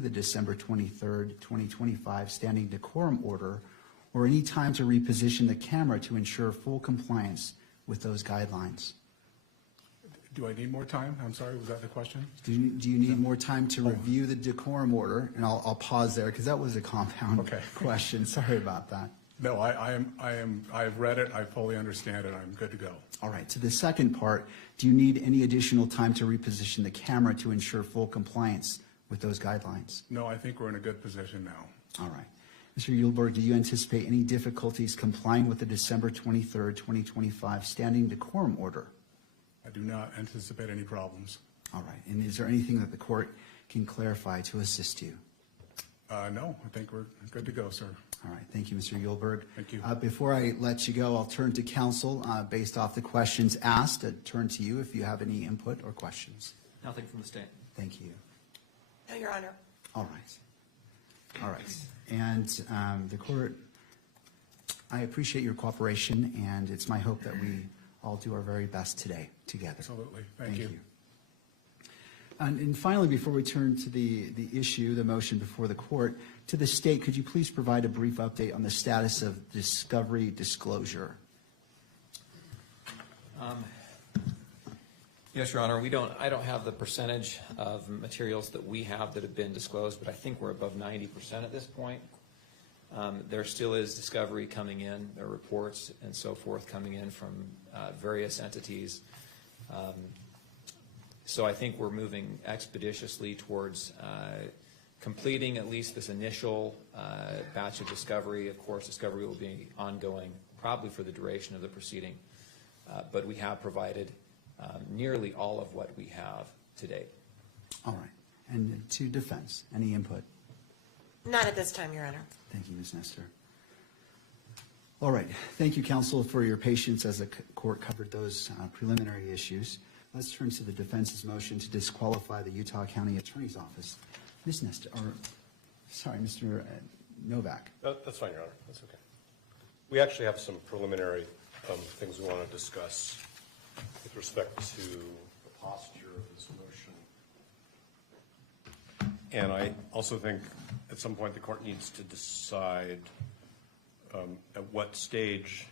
the December 23rd, 2025 standing decorum order, or any time to reposition the camera to ensure full compliance with those guidelines? Do I need more time? I'm sorry, was that the question? Do you need more time to review the decorum order? And I'll pause there because that was a compound question. Sorry about that. No, I've read it, I fully understand it, I'm good to go. All right, to the second part, do you need any additional time to reposition the camera to ensure full compliance with those guidelines? No, I think we're in a good position now. All right. Mr. Uhlberg, do you anticipate any difficulties complying with the December 23rd, 2025 standing decorum order? I do not anticipate any problems. All right, and is there anything that the court can clarify to assist you? No, I think we're good to go, sir. All right, thank you, Mr. Uhlberg. Thank you. Before I let you go, I'll turn to counsel based off the questions asked. Turn to you if you have any input or questions. Nothing from the state. Thank you. No, Your Honor. All right. All right. And the court, I appreciate your cooperation, and it's my hope that we all do our very best today together. Absolutely. Thank you. And finally, before we turn to the issue, the motion before the court, to the state, could you please provide a brief update on the status of discovery disclosure? Yes, Your Honor. I don't have the percentage of materials that we have that have been disclosed, but I think we're above 90% at this point. There still is discovery coming in, there are reports and so forth coming in from various entities. So I think we're moving expeditiously towards completing at least this initial batch of discovery. Of course, discovery will be ongoing probably for the duration of the proceeding, but we have provided nearly all of what we have to date. All right. And to defense, any input? Not at this time, Your Honor. Thank you, Ms. Nestor. All right. Thank you, counsel, for your patience as the court covered those preliminary issues. Let's turn to the defense's motion to disqualify the Utah County Attorney's Office. Ms. Nestor, or sorry, Mr. Novak. That's fine, Your Honor. That's okay. We actually have some preliminary things we want to discuss with respect to the posture of this motion. And I also think at some point the court needs to decide at what stage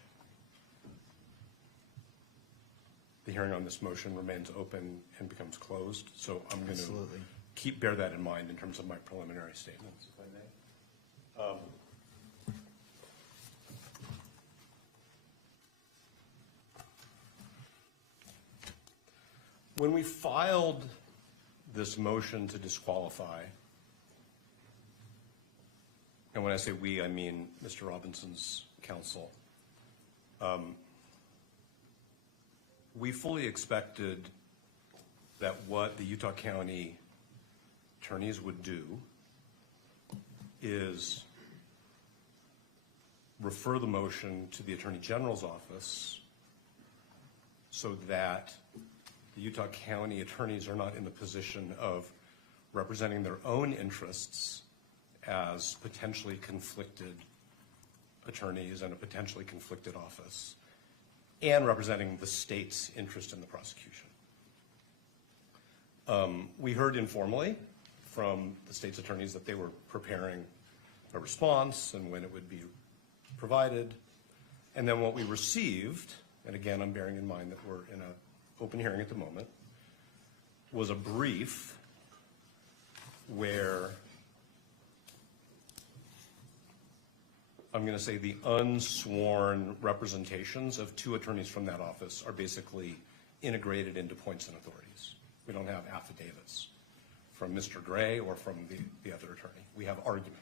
the hearing on this motion remains open and becomes closed. So I'm going to bear that in mind in terms of my preliminary statements, if I may. When we filed this motion to disqualify, and when I say we, I mean Mr. Robinson's counsel, we fully expected that what the Utah County attorneys would do is refer the motion to the Attorney General's office so that the Utah County attorneys are not in the position of representing their own interests as potentially conflicted attorneys in a potentially conflicted office, and representing the state's interest in the prosecution. We heard informally from the state's attorneys that they were preparing a response and when it would be provided. And then what we received, and again, I'm bearing in mind that we're in an open hearing at the moment, was a brief where I'm going to say the unsworn representations of two attorneys from that office are basically integrated into points and authorities. We don't have affidavits from Mr. Gray or from the other attorney. We have argument.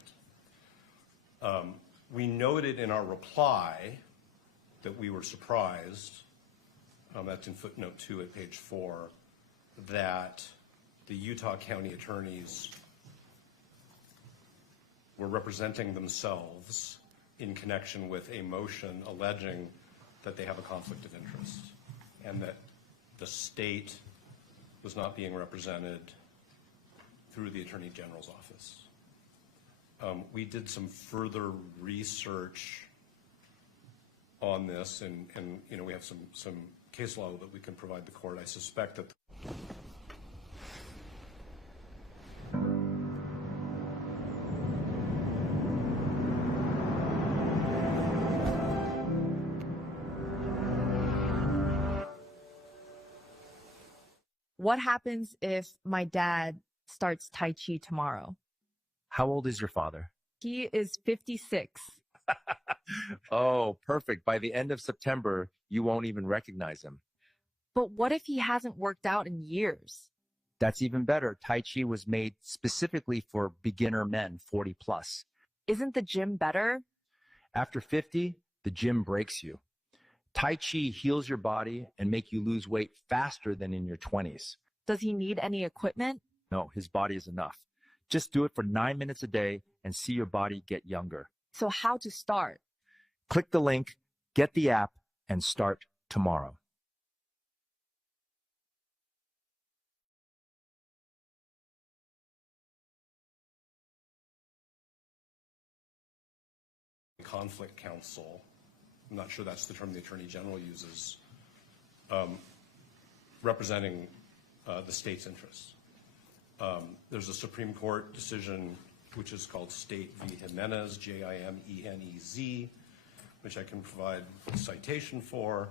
We noted in our reply that we were surprised, that's in footnote 2 at page 4, that the Utah County attorneys were representing themselves in connection with a motion alleging that they have a conflict of interest and that the state was not being represented through the Attorney General's office. We did some further research on this, and you know, we have some case law that we can provide the court. I suspect that What happens if my dad starts Tai Chi tomorrow? How old is your father? He is 56. Oh, perfect. By the end of September, you won't even recognize him. But what if he hasn't worked out in years? That's even better. Tai Chi was made specifically for beginner men, 40 plus. Isn't the gym better? After 50, the gym breaks you. Tai Chi heals your body and make you lose weight faster than in your 20s. Does he need any equipment? No, his body is enough. Just do it for 9 minutes a day and see your body get younger. So how to start? Click the link, get the app, and start tomorrow. Conflict counsel, I'm not sure that's the term the Attorney General uses, representing the state's interests. There's a Supreme Court decision which is called State v. Jimenez, Jimenez, which I can provide a citation for.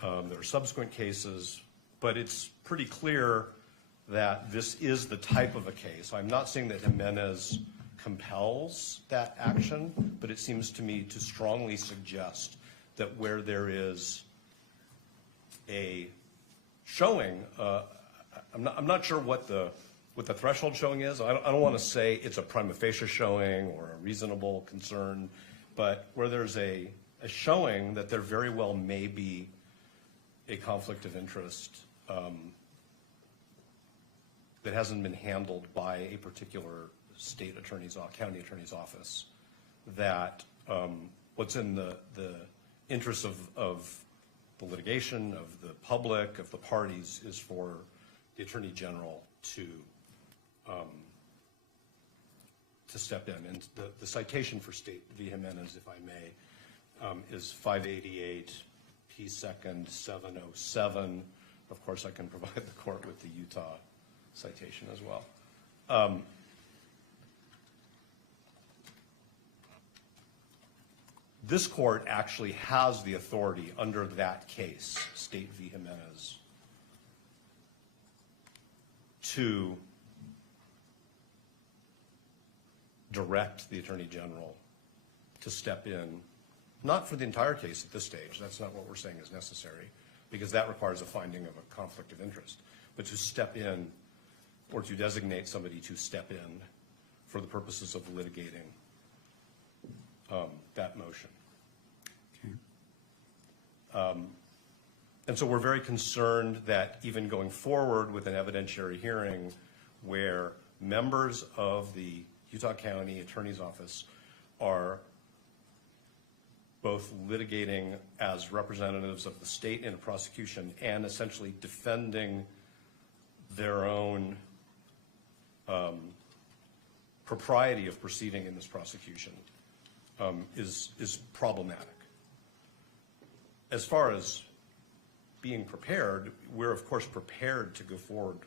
There are subsequent cases, but it's pretty clear that this is the type of a case. I'm not saying that Jimenez compels that action, but it seems to me to strongly suggest that where there is a showing, I'm not sure what the threshold showing is. I don't want to say it's a prima facie showing or a reasonable concern, but where there's a showing that there very well may be a conflict of interest that hasn't been handled by a particular state attorney's, county attorney's office, that what's in the interests of the litigation, of the public, of the parties, is for the Attorney General to step in. And the citation for State v. Jimenez, if I may, is 588 P. 2nd 707. Of course, I can provide the court with the Utah citation as well. This court actually has the authority under that case, State v. Jimenez, to direct the Attorney General to step in, not for the entire case at this stage, that's not what we're saying is necessary, because that requires a finding of a conflict of interest, but to step in or to designate somebody to step in for the purposes of litigating that motion. Okay. And so we're very concerned that even going forward with an evidentiary hearing where members of the Utah County Attorney's Office are both litigating as representatives of the state in a prosecution and essentially defending their own propriety of proceeding in this prosecution is problematic. As far as being prepared, we're of course prepared to go forward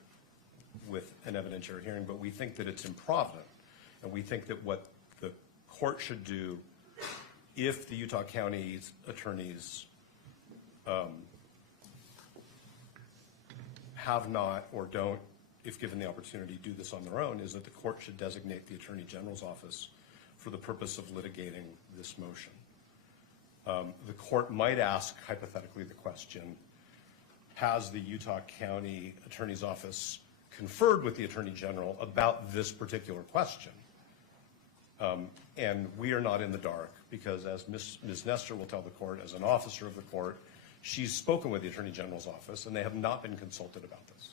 with an evidentiary hearing, but we think that it's improvident, and we think that what the court should do, if the Utah County attorneys have not or don't, if given the opportunity, do this on their own, is that the court should designate the Attorney General's office for the purpose of litigating this motion. The court might ask, hypothetically, the question, has the Utah County Attorney's Office conferred with the Attorney General about this particular question? And we are not in the dark, because as Ms. Nestor will tell the court, as an officer of the court, she's spoken with the Attorney General's office, and they have not been consulted about this.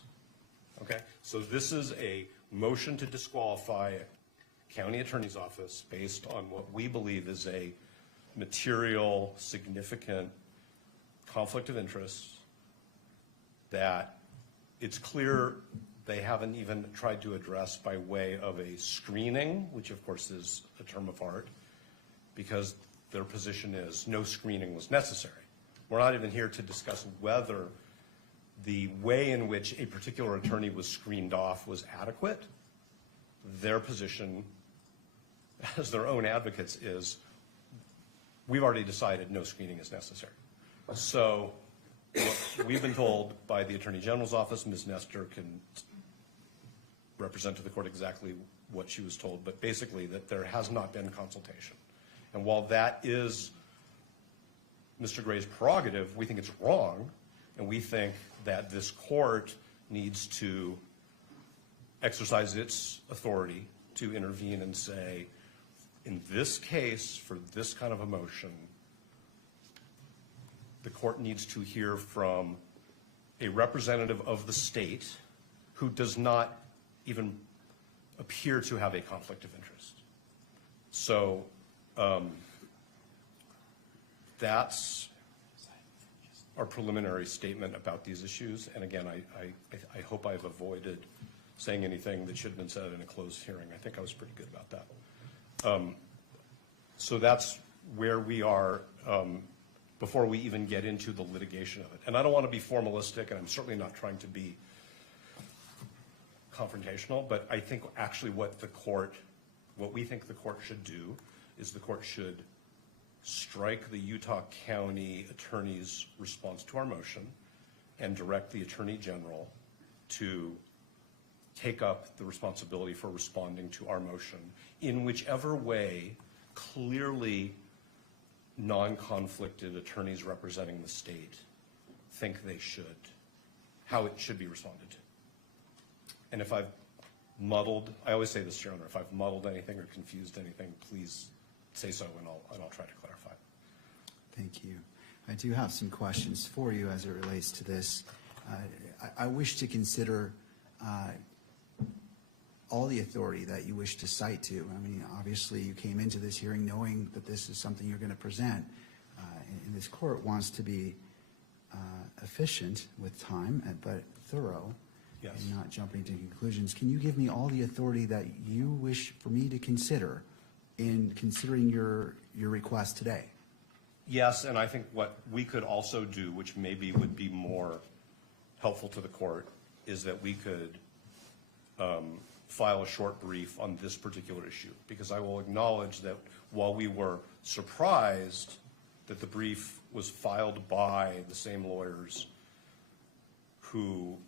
Okay? So this is a motion to disqualify a county attorney's office based on what we believe is a material, significant conflict of interest that it's clear they haven't even tried to address by way of a screening, which of course is a term of art, because their position is no screening was necessary. We're not even here to discuss whether the way in which a particular attorney was screened off was adequate. Their position, as their own advocates, is we've already decided no screening is necessary. So what we've been told by the Attorney General's office, Ms. Nestor can represent to the court exactly what she was told, but basically that there has not been consultation. And while that is Mr. Gray's prerogative, we think it's wrong, and we think that this court needs to exercise its authority to intervene and say, in this case, for this kind of a motion, the court needs to hear from a representative of the state who does not even appear to have a conflict of interest. So that's our preliminary statement about these issues. And again, I hope I've avoided saying anything that should have been said in a closed hearing. I think I was pretty good about that. So that's where we are before we even get into the litigation of it. And I don't want to be formalistic, and I'm certainly not trying to be confrontational, but I think actually what we think the court should do is the court should strike the Utah County Attorney's response to our motion and direct the Attorney General to take up the responsibility for responding to our motion in whichever way clearly non-conflicted attorneys representing the state think they should, how it should be responded to. And if I've muddled, I always say this, Your Honor, if I've muddled anything or confused anything, please say so, and I'll try to clarify. Thank you. I do have some questions for you as it relates to this. I wish to consider all the authority that you wish to cite to. I mean, obviously, you came into this hearing knowing that this is something you're going to present, and this court wants to be efficient with time, but thorough. Yes. And not jumping to conclusions. Can you give me all the authority that you wish for me to consider in considering your request today? Yes, and I think what we could also do, which maybe would be more helpful to the court, is that we could file a short brief on this particular issue, because I will acknowledge that while we were surprised that the brief was filed by the same lawyers who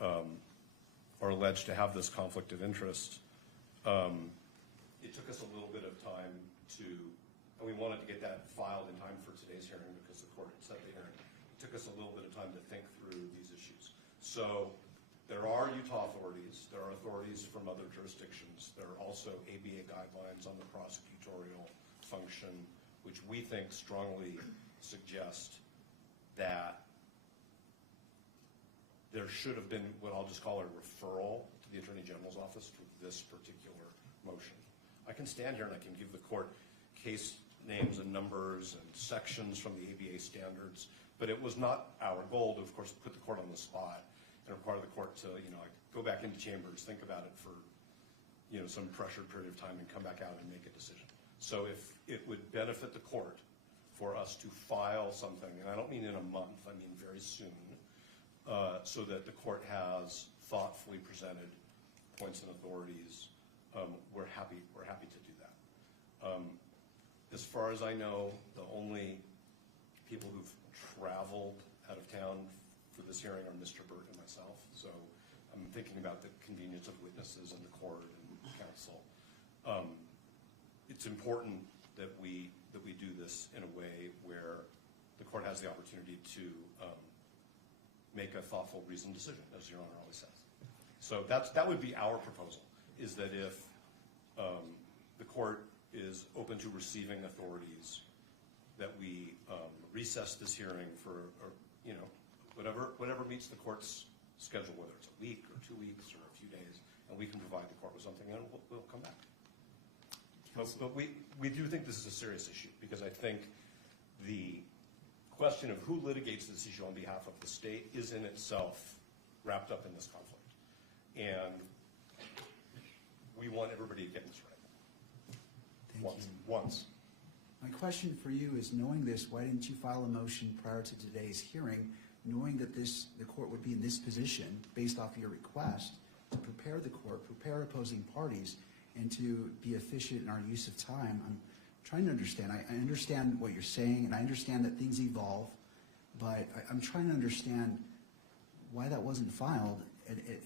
are alleged to have this conflict of interest, it took us a little bit of time and we wanted to get that filed in time for today's hearing because the court had set the hearing. It took us a little bit of time to think through these issues. So there are Utah authorities, there are authorities from other jurisdictions, there are also ABA guidelines on the prosecutorial function, which we think strongly suggest that there should have been what I'll just call a referral to the Attorney General's office for this particular motion. I can stand here and I can give the court case names and numbers and sections from the ABA standards, but it was not our goal to, of course, put the court on the spot and require the court to, like, go back into chambers, think about it for, some pressured period of time and come back out and make a decision. So if it would benefit the court for us to file something, and I don't mean in a month, I mean very soon, so that the court has thoughtfully presented points and authorities, we're happy to do that. As far as I know, the only people who've traveled out of town for this hearing are Mr. Burt and myself. So I'm thinking about the convenience of witnesses and the court and counsel. It's important that we do this in a way where the court has the opportunity to make a thoughtful, reasoned decision, as Your Honor always says. So that would be our proposal, is that if the court is open to receiving authorities, that we recess this hearing for, whatever meets the court's schedule, whether it's a week or 2 weeks or a few days, and we can provide the court with something, and we'll come back. But we do think this is a serious issue, because I think the question of who litigates this issue on behalf of the state is in itself wrapped up in this conflict. And we want everybody to get this right. Once. My question for you is, knowing this, why didn't you file a motion prior to today's hearing, knowing that the court would be in this position based off your request to prepare the court, prepare opposing parties, and to be efficient in our use of time? I'm trying to understand. I understand what you're saying, and I understand that things evolve, but I'm trying to understand why that wasn't filed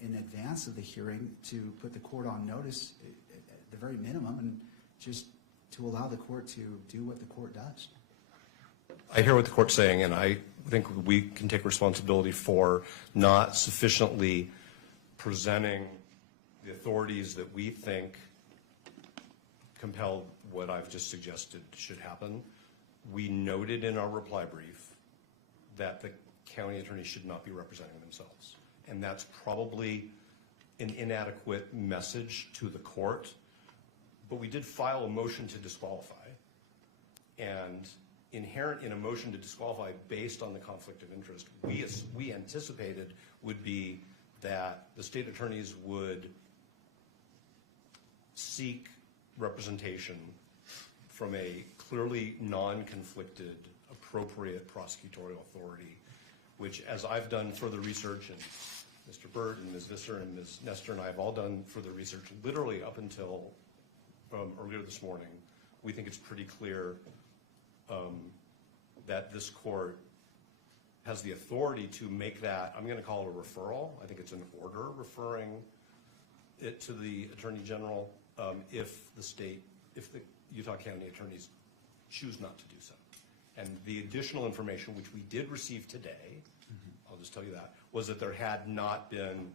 in advance of the hearing to put the court on notice at the very minimum and just to allow the court to do what the court does. I hear what the court's saying, and I think we can take responsibility for not sufficiently presenting the authorities that we think compelled what I've just suggested should happen. We noted in our reply brief that the county attorneys should not be representing themselves. And that's probably an inadequate message to the court. But we did file a motion to disqualify. And inherent in a motion to disqualify based on the conflict of interest, we anticipated would be that the state attorneys would seek representation from a clearly non-conflicted, appropriate prosecutorial authority, which, as I've done further research, and Mr. Burt and Ms. Visser and Ms. Nestor and I have all done further research literally up until earlier this morning, we think it's pretty clear that this court has the authority to make that, I'm going to call it a referral. I think it's an order referring it to the Attorney General if the Utah County attorneys choose not to do so. And the additional information, which we did receive today, I'll just tell you that, was that there had not been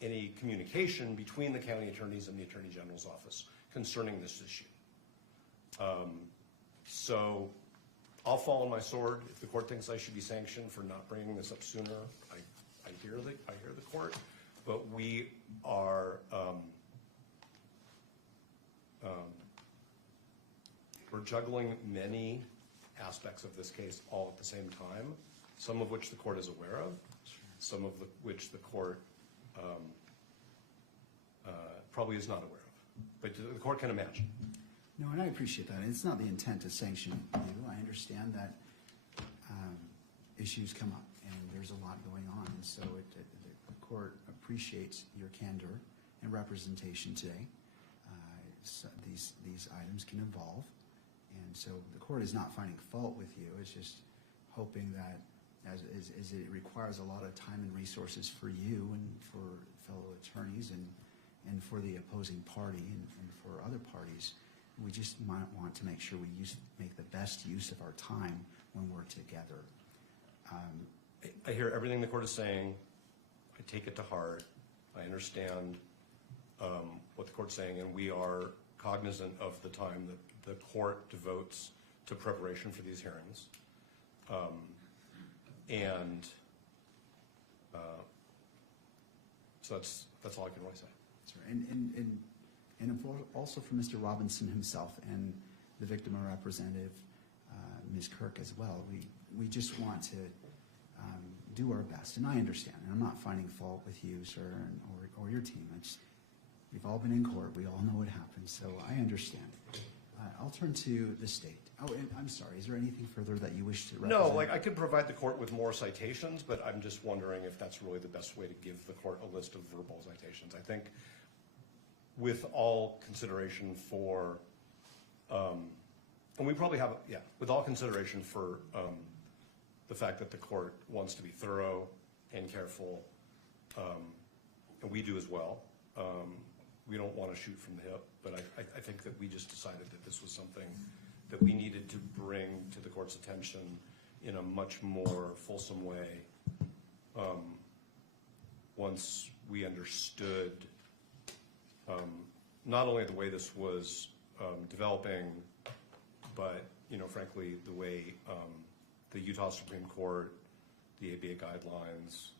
any communication between the county attorneys and the Attorney General's office concerning this issue. So I'll fall on my sword. If the court thinks I should be sanctioned for not bringing this up sooner, I hear the court. But we are we're juggling many aspects of this case all at the same time, some of which the court is aware of, some of which the court probably is not aware of. But the court can imagine. No, and I appreciate that. It's not the intent to sanction you. I understand that issues come up and there's a lot going on. And so the court appreciates your candor and representation today. So these items can evolve. And so the court is not finding fault with you. It's just hoping that as it requires a lot of time and resources for you and for fellow attorneys and for the opposing party and for other parties, we just might want to make sure we make the best use of our time when we're together. I hear everything the court is saying. I take it to heart. I understand what the court's saying, and we are cognizant of the time that the court devotes to preparation for these hearings. So that's all I can really say. That's right. And also for Mr. Robinson himself and the victim representative, Ms. Kirk as well. We just want to do our best, and I understand. And I'm not finding fault with you, sir, or your team. We've all been in court. We all know what happened, so I understand. I'll turn to the state. Oh, and I'm sorry. Is there anything further that you wish to represent? No, I could provide the court with more citations, but I'm just wondering if that's really the best way to give the court a list of verbal citations. I think with all consideration for, and we probably have, with all consideration for the fact that the court wants to be thorough and careful, and we do as well. We don't want to shoot from the hip, but I think that we just decided that this was something that we needed to bring to the court's attention in a much more fulsome way once we understood not only the way this was developing, but frankly the way the Utah Supreme Court, the ABA guidelines,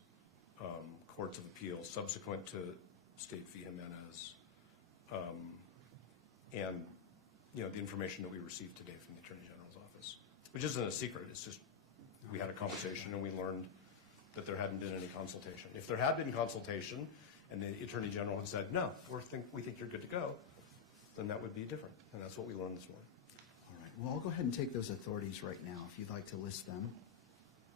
courts of appeals subsequent to State v. Jimenez, and the information that we received today from the Attorney General's office, which isn't a secret. It's just we had a conversation and we learned that there hadn't been any consultation. If there had been consultation and the Attorney General had said, no, we think you're good to go, then that would be different. And that's what we learned this morning. All right. Well, I'll go ahead and take those authorities right now if you'd like to list them.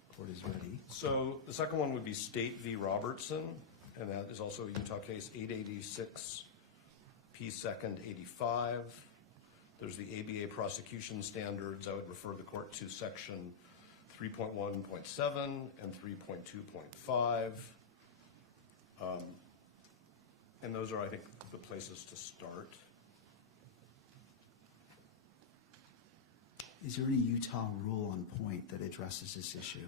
The court is ready. So the second one would be State v. Robertson, and that is also a Utah case 886 P. 2nd 85. There's the ABA prosecution standards. I would refer the court to section 3.1.7 and 3.2.5. And those are, I think, the places to start. Is there any Utah rule on point that addresses this issue?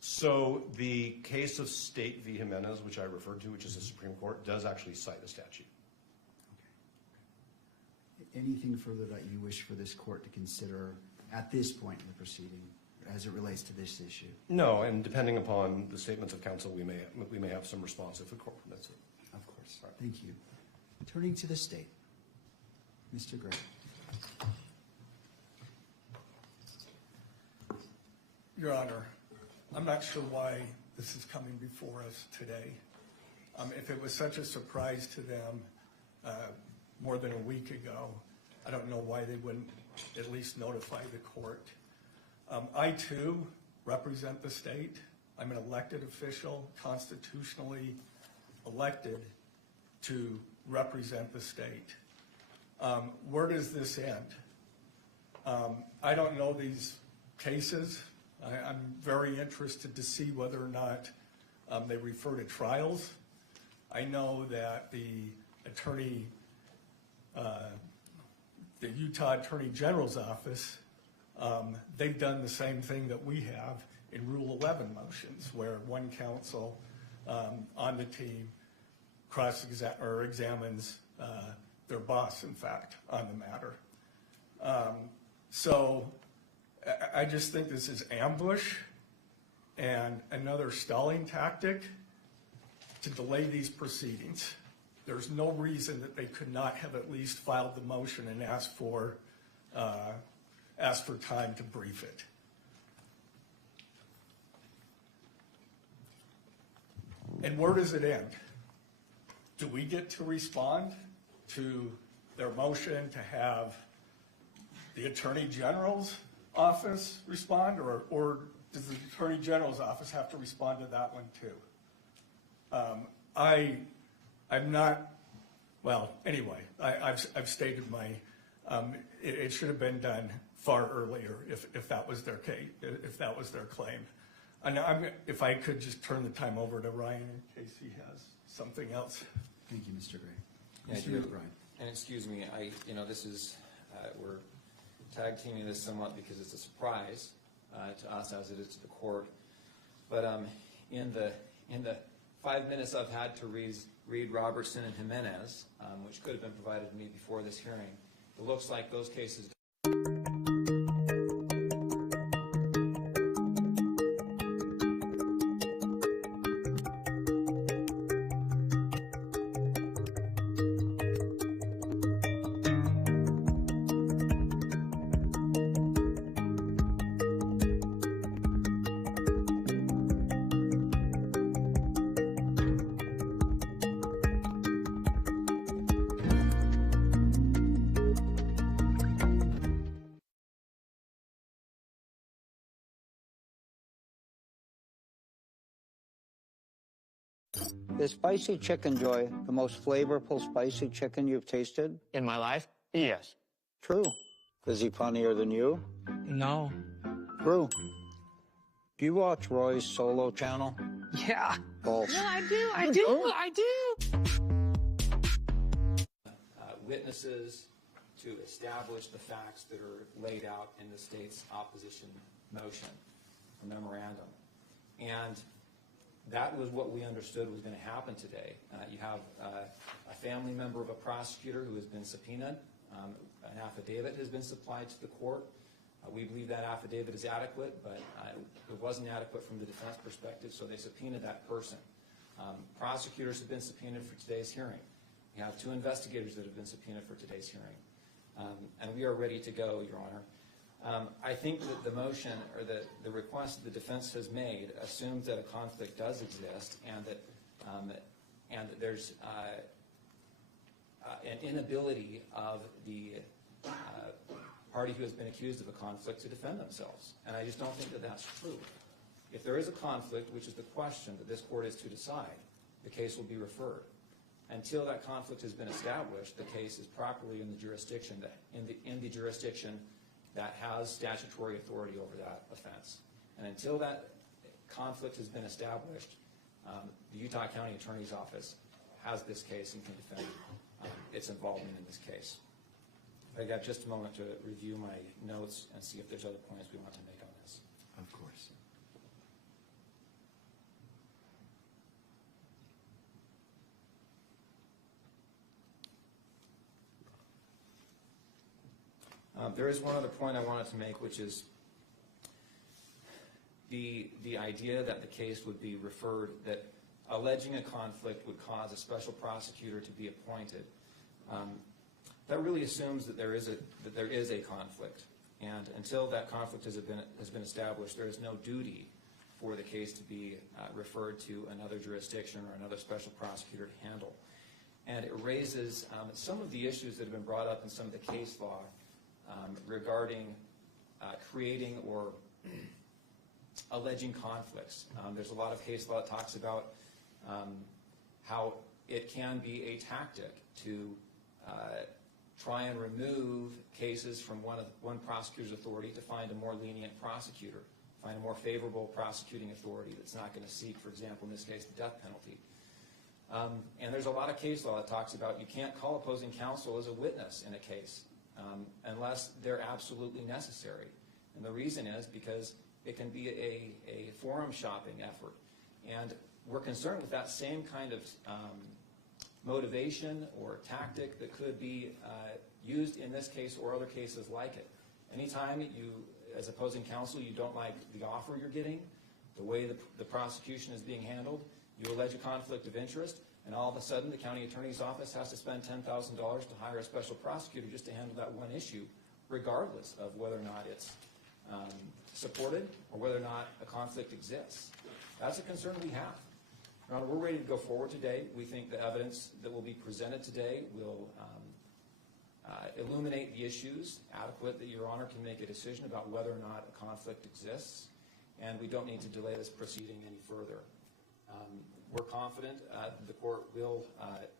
So the case of State v. Jimenez, which I referred to, which is the Supreme Court, does actually cite a statute. Okay. Anything further that you wish for this court to consider at this point in the proceeding as it relates to this issue? No, and depending upon the statements of counsel, we may have some response if the court permits it. Of course. Thank you. Turning to the state, Mr. Gray. Your Honor, I'm not sure why this is coming before us today. If it was such a surprise to them more than a week ago, I don't know why they wouldn't at least notify the court. I, too, represent the state. I'm an elected official, constitutionally elected to represent the state. Where does this end? I don't know these cases. I'm very interested to see whether or not they refer to trials. I know that the Utah Attorney General's office, they've done the same thing that we have in Rule 11 motions, where one counsel on the team examines their boss, in fact, on the matter. So I just think this is ambush and another stalling tactic to delay these proceedings. There's no reason that they could not have at least filed the motion and asked for time to brief it. And where does it end? Do we get to respond to their motion to have the Attorney General's office respond, or does the Attorney General's office have to respond to that one too? I'm not, well, anyway, I've stated my, it should have been done far earlier if that was their case, if that was their claim. And if I could just turn the time over to Ryan in case he has something else. Thank you, Mr. Gray. Yeah, Mr. Ryan. And excuse me, this is, we're tag teaming this somewhat because it's a surprise to us as it is to the court. But in the 5 minutes I've had to read Robertson and Jimenez, which could have been provided to me before this hearing, it looks like those cases. Is spicy chicken, Joy, the most flavorful spicy chicken you've tasted? In my life? Yes. True. Is he funnier than you? No. True. Do you watch Roy's solo channel? Yeah. False. No, I do. Witnesses to establish the facts that are laid out in the state's opposition motion or memorandum. And that was what we understood was going to happen today. You have a family member of a prosecutor who has been subpoenaed. An affidavit has been supplied to the court. We believe that affidavit is adequate, but it wasn't adequate from the defense perspective, so they subpoenaed that person. Prosecutors have been subpoenaed for today's hearing. We have 2 investigators that have been subpoenaed for today's hearing. And we are ready to go, Your Honor. I think that the motion or the request the defense has made assumes that a conflict does exist and that there's an inability of the party who has been accused of a conflict to defend themselves. And I just don't think that that's true. If there is a conflict, which is the question that this court is to decide, the case will be referred. Until that conflict has been established, the case is properly in the jurisdiction that has statutory authority over that offense. And until that conflict has been established, the Utah County Attorney's Office has this case and can defend its involvement in this case. I got just a moment to review my notes and see if there's other points we want to make on this. Of course. There is one other point I wanted to make, which is the idea that the case would be referred, that alleging a conflict would cause a special prosecutor to be appointed. That really assumes that there is a conflict, and until that conflict has been established, there is no duty for the case to be referred to another jurisdiction or another special prosecutor to handle. And it raises some of the issues that have been brought up in some of the case law regarding creating or alleging conflicts. There's a lot of case law that talks about how it can be a tactic to try and remove cases from one prosecutor's authority to find a more lenient prosecutor, find a more favorable prosecuting authority that's not going to seek, for example, in this case, the death penalty. And there's a lot of case law that talks about you can't call opposing counsel as a witness in a case unless they're absolutely necessary. And the reason is because it can be a forum shopping effort. And we're concerned with that same kind of motivation or tactic that could be used in this case or other cases like it. Anytime you, as opposing counsel, you don't like the offer you're getting, the way the prosecution is being handled, you allege a conflict of interest, and all of a sudden the county attorney's office has to spend $10,000 to hire a special prosecutor just to handle that one issue, regardless of whether or not it's supported or whether or not a conflict exists. That's a concern we have. Your Honor, we're ready to go forward today. We think the evidence that will be presented today will illuminate the issues adequate that Your Honor can make a decision about whether or not a conflict exists, and we don't need to delay this proceeding any further. We're confident the court will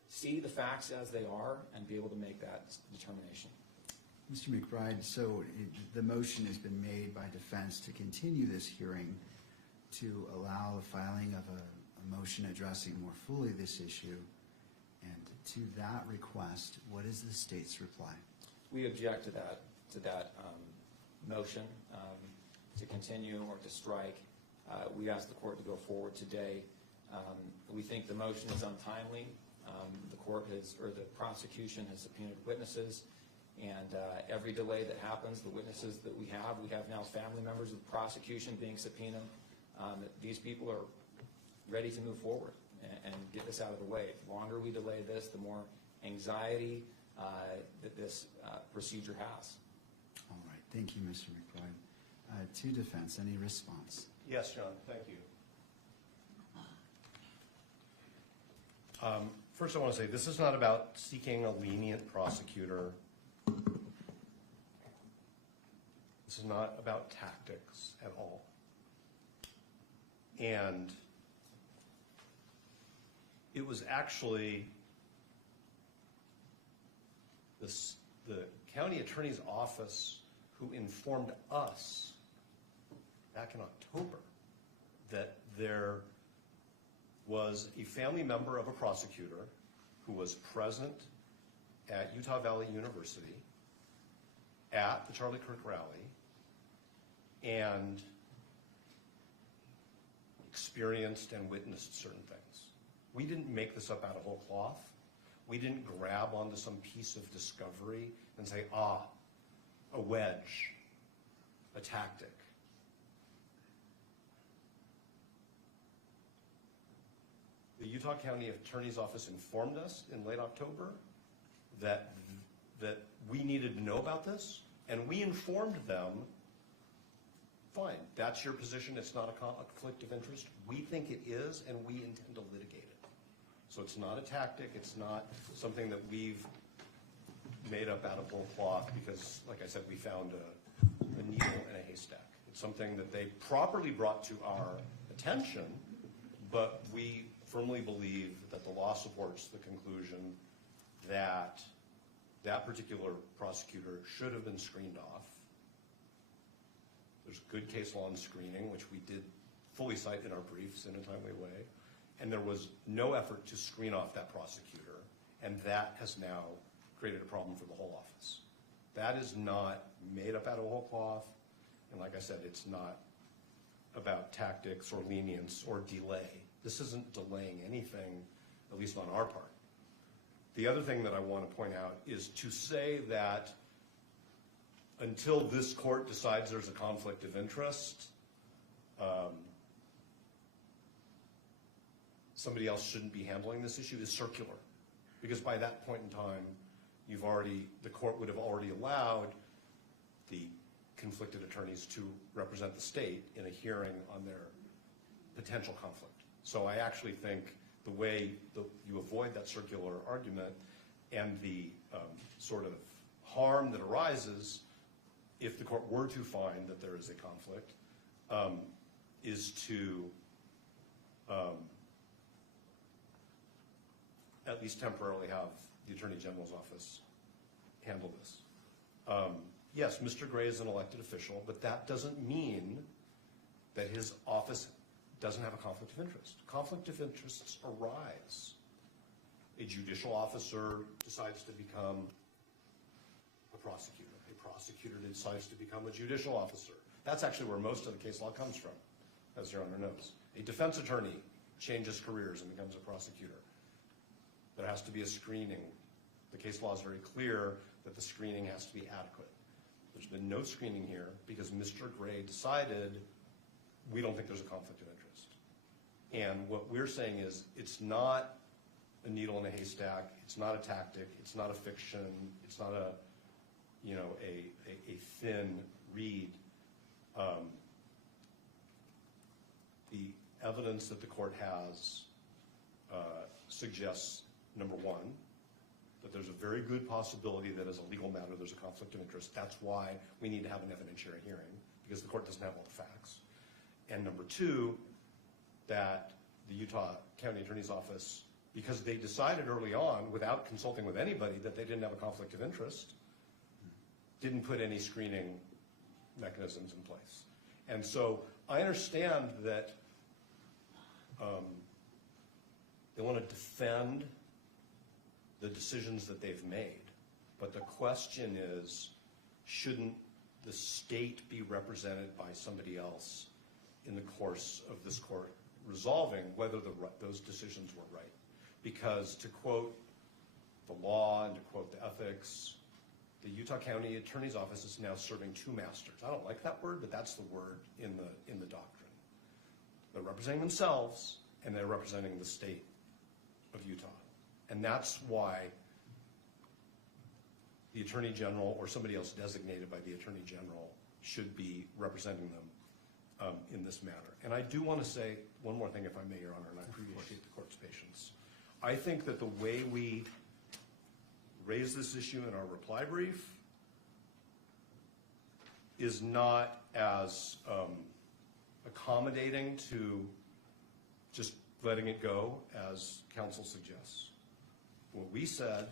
see the facts as they are and be able to make that determination. Mr. McBride, so the motion has been made by defense to continue this hearing to allow the filing of a motion addressing more fully this issue. And to that request, what is the state's reply? We object to that motion to continue or to strike. We ask the court to go forward today. We think the motion is untimely. The court has, or the prosecution has subpoenaed witnesses, and every delay that happens, the witnesses that we have now family members of the prosecution being subpoenaed. These people are ready to move forward and get this out of the way. The longer we delay this, the more anxiety that this procedure has. All right. Thank you, Mr. McBride. To defense, any response? Yes, John, thank you. First, I want to say this is not about seeking a lenient prosecutor. This is not about tactics at all. And it was actually the county attorney's office who informed us back in October that there was a family member of a prosecutor who was present at Utah Valley University at the Charlie Kirk rally and experienced and witnessed certain things. We didn't make this up out of whole cloth. We didn't grab onto some piece of discovery and say, a wedge, a tactic. The Utah County Attorney's Office informed us in late October that we needed to know about this, and we informed them, fine, that's your position, it's not a conflict of interest. We think it is, and we intend to litigate it. So it's not a tactic, it's not something that we've made up out of whole cloth because, like I said, we found a needle in a haystack. It's something that they properly brought to our attention, but we firmly believe that the law supports the conclusion that that particular prosecutor should have been screened off. There's good case law on screening, which we did fully cite in our briefs in a timely way. And there was no effort to screen off that prosecutor, and that has now created a problem for the whole office. That is not made up out of whole cloth, and like I said, it's not about tactics or lenience or delay. This isn't delaying anything, at least on our part. The other thing that I want to point out is to say that until this court decides there's a conflict of interest, somebody else shouldn't be handling this issue is circular. Because by that point in time, the court would have already allowed the conflicted attorneys to represent the state in a hearing on their potential conflict. So I actually think the way you avoid that circular argument and the sort of harm that arises if the court were to find that there is a conflict is to at least temporarily have the Attorney General's office handle this. Yes, Mr. Gray is an elected official, but that doesn't mean that his office doesn't have a conflict of interest. Conflict of interests arise. A judicial officer decides to become a prosecutor. A prosecutor decides to become a judicial officer. That's actually where most of the case law comes from, as Your Honor knows. A defense attorney changes careers and becomes a prosecutor. There has to be a screening. The case law is very clear that the screening has to be adequate. There's been no screening here because Mr. Gray decided we don't think there's a conflict of interest. And what we're saying is it's not a needle in a haystack. It's not a tactic. It's not a fiction. It's not a thin reed. The evidence that the court has suggests, number one, that there's a very good possibility that as a legal matter there's a conflict of interest. That's why we need to have an evidentiary hearing, because the court doesn't have all the facts. And number two, that the Utah County Attorney's Office, because they decided early on, without consulting with anybody, that they didn't have a conflict of interest, didn't put any screening mechanisms in place. And so I understand that they want to defend the decisions that they've made, but the question is, shouldn't the state be represented by somebody else in the course of this court resolving whether those decisions were right? Because to quote the law and to quote the ethics, the Utah County Attorney's Office is now serving two masters. I don't like that word, but that's the word in the doctrine. They're representing themselves and they're representing the state of Utah. And that's why the Attorney General or somebody else designated by the Attorney General should be representing them in this matter. And I do want to say one more thing, if I may, Your Honor, and I appreciate the court's patience. I think that the way we raise this issue in our reply brief is not as accommodating to just letting it go as counsel suggests. What we said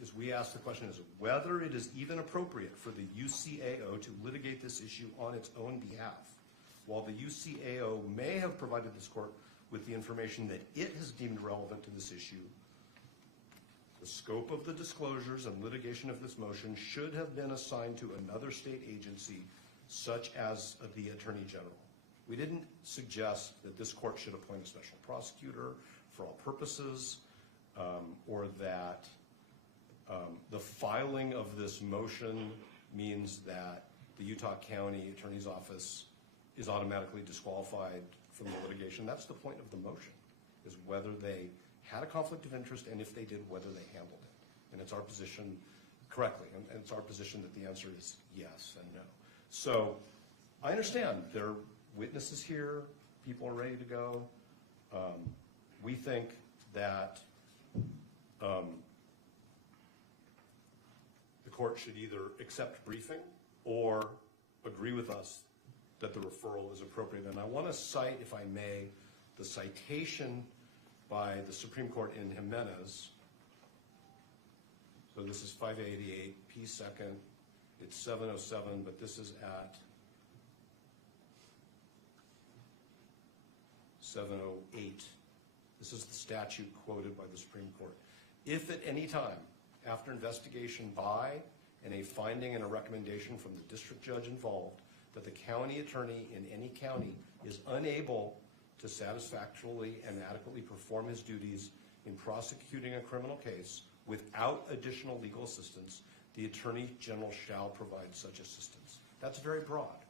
is we asked the question is whether it is even appropriate for the UCAO to litigate this issue on its own behalf. While the UCAO may have provided this court with the information that it has deemed relevant to this issue, the scope of the disclosures and litigation of this motion should have been assigned to another state agency, such as the Attorney General. We didn't suggest that this court should appoint a special prosecutor for all purposes, or that the filing of this motion means that the Utah County Attorney's Office is automatically disqualified from the litigation. That's the point of the motion, is whether they had a conflict of interest, and if they did, whether they handled it. And it's our position correctly, and it's our position that the answer is yes and no. So I understand there are witnesses here, people are ready to go. We think that the court should either accept briefing or agree with us that the referral is appropriate. And I want to cite, if I may, the citation by the Supreme Court in Jimenez So this is 588 P second. It's 707, but this is at 708. This is the statute quoted by the Supreme Court. If at any time, after investigation by and a finding and a recommendation from the district judge involved, that the county attorney in any county is unable to satisfactorily and adequately perform his duties in prosecuting a criminal case without additional legal assistance, the Attorney General shall provide such assistance. That's very broad.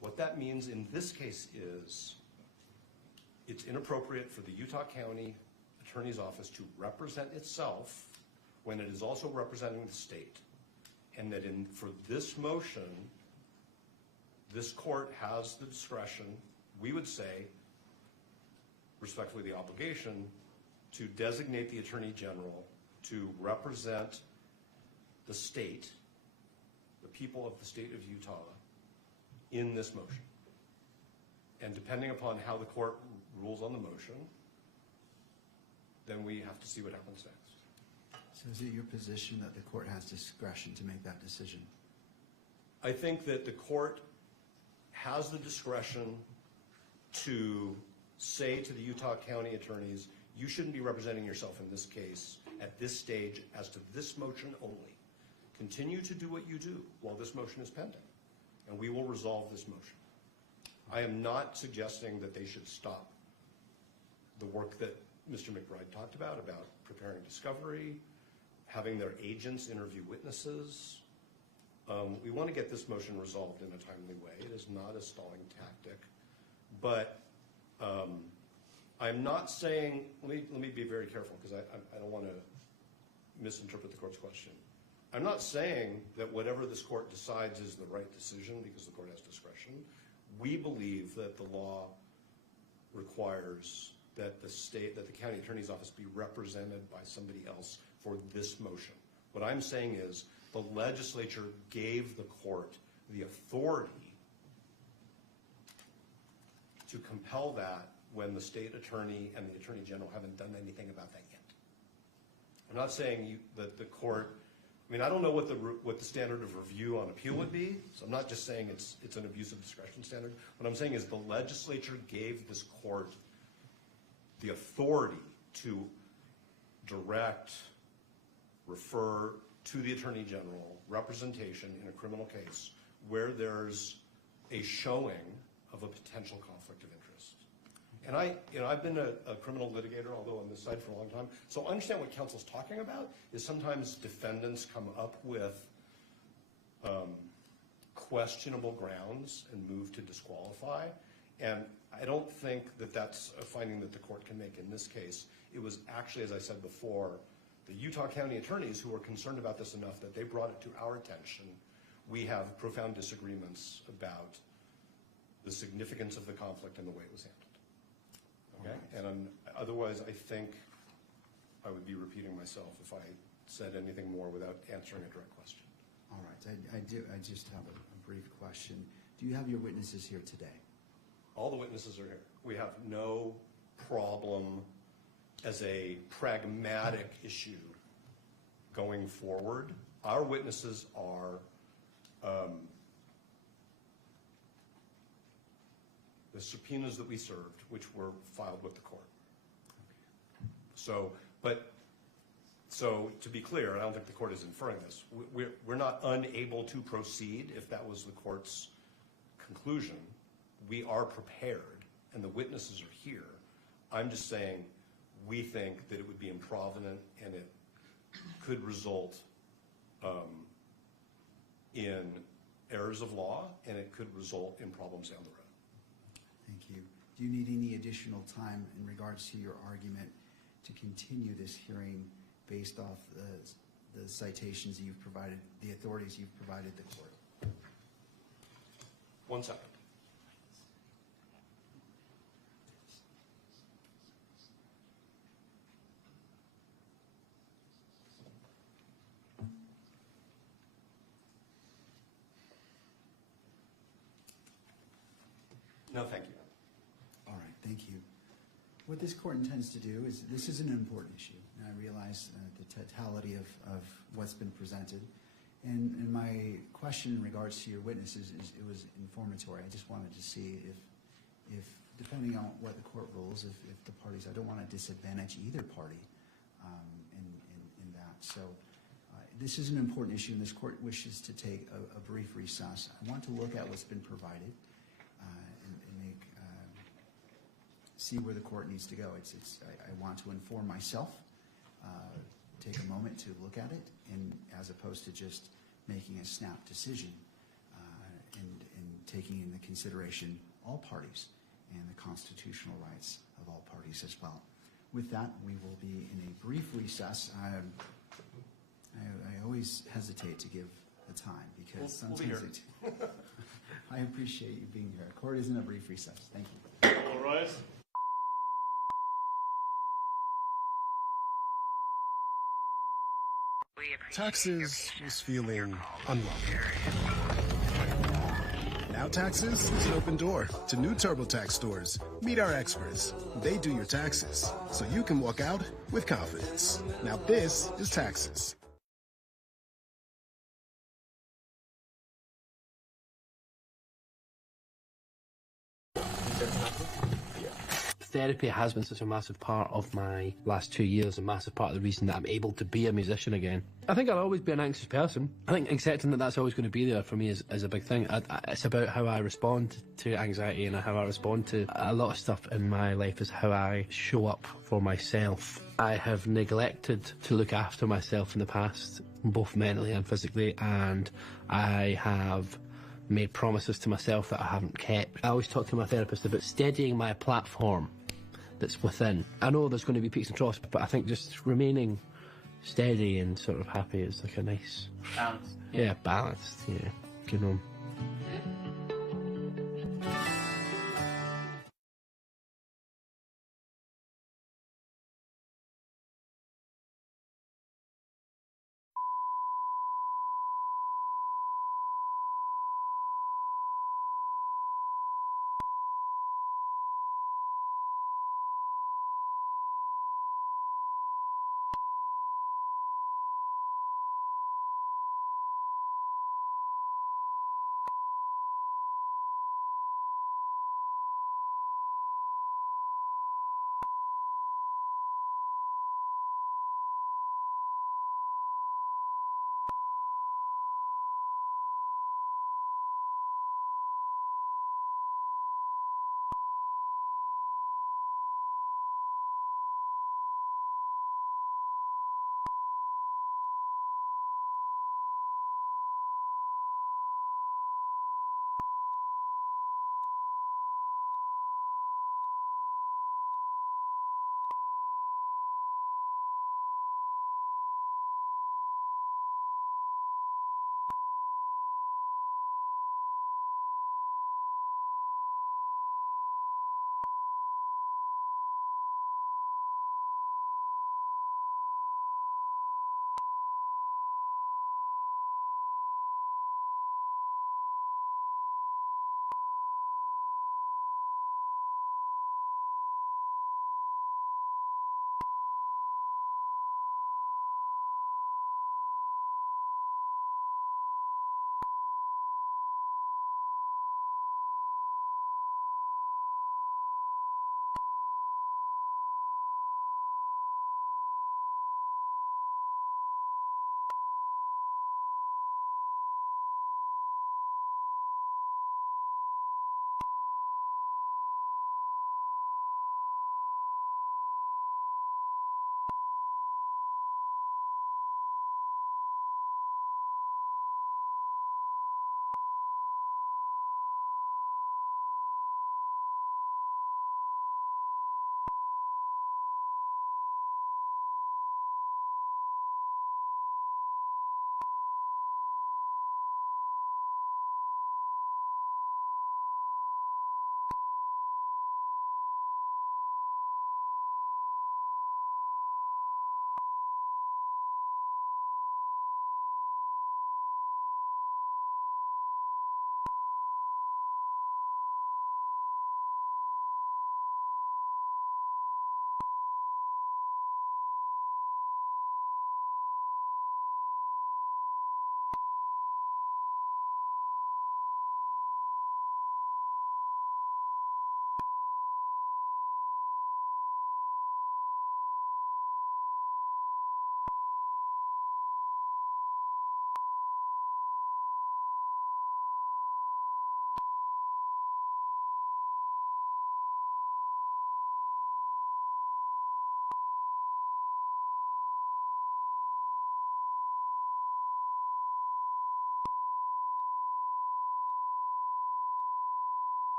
What that means in this case is it's inappropriate for the Utah County Attorney's Office to represent itself when it is also representing the state. And that for this motion, this court has the discretion, we would say, respectfully the obligation, to designate the Attorney General to represent the state, the people of the state of Utah, in this motion. And depending upon how the court rules on the motion, then we have to see what happens next. So is it your position that the court has discretion to make that decision? I think that the court has the discretion to say to the Utah County attorneys, you shouldn't be representing yourself in this case at this stage as to this motion only. Continue to do what you do while this motion is pending, and we will resolve this motion. I am not suggesting that they should stop the work that Mr. McBride talked about preparing discovery, having their agents interview witnesses. We want to get this motion resolved in a timely way. It is not a stalling tactic. But I'm not saying, let me be very careful because I don't want to misinterpret the court's question. I'm not saying that whatever this court decides is the right decision because the court has discretion. We believe that the law requires that the county attorney's office be represented by somebody else for this motion. What I'm saying is the legislature gave the court the authority to compel that when the state attorney and the attorney general haven't done anything about that yet. I'm not saying that the court, I mean, I don't know what the standard of review on appeal would be, so I'm not just saying it's an abuse of discretion standard. What I'm saying is the legislature gave this court the authority to direct, refer to the attorney general representation in a criminal case where there's a showing of a potential conflict of interest. And I've been a criminal litigator, although on this side for a long time, so I understand what counsel's talking about is sometimes defendants come up with questionable grounds and move to disqualify. And I don't think that that's a finding that the court can make in this case. It was actually, as I said before, the Utah County attorneys who were concerned about this enough that they brought it to our attention. We have profound disagreements about the significance of the conflict and the way it was handled. Okay? And otherwise, I think I would be repeating myself if I said anything more without answering a direct question. All right, I just have a brief question. Do you have your witnesses here today? All the witnesses are here. We have no problem as a pragmatic issue going forward. Our witnesses are the subpoenas that we served, which were filed with the court. So to be clear, and I don't think the court is inferring this, we're not unable to proceed if that was the court's conclusion. We are prepared, and the witnesses are here. I'm just saying we think that it would be improvident and it could result in errors of law, and it could result in problems down the road. Thank you. Do you need any additional time in regards to your argument to continue this hearing based off the citations you've provided, the authorities you've provided the court? 1 second. No, thank you. All right, thank you. What this court intends to do is, this is an important issue, and I realize the totality of what's been presented. And my question in regards to your witnesses is it was informatory. I just wanted to see if depending on what the court rules, if the parties, I don't want to disadvantage either party in that. So this is an important issue, and this court wishes to take a brief recess. I want to look at what's been provided and make see where the court needs to go. I want to inform myself, take a moment to look at it, and as opposed to just making a snap decision and taking into consideration all parties and the constitutional rights of all parties as well. With that, we will be in a brief recess. I always hesitate to give the time because sometimes I appreciate you being here. Court is in a brief recess. Thank you. All rise. Taxes was feeling unwelcome. Now Taxes is an open door to new TurboTax stores. Meet our experts. They do your taxes, so you can walk out with confidence. Now this is Taxes. Therapy has been such a massive part of my last 2 years, a massive part of the reason that I'm able to be a musician again. I think I'll always be an anxious person. I think accepting that that's always going to be there for me is a big thing. It's about how I respond to anxiety and how I respond to a lot of stuff in my life is how I show up for myself. I have neglected to look after myself in the past, both mentally and physically, and I have made promises to myself that I haven't kept. I always talk to my therapist about steadying my platform that's within. I know there's going to be peaks and troughs, but I think just remaining steady and sort of happy is like a nice... Balance. Yeah, balanced, yeah. You know.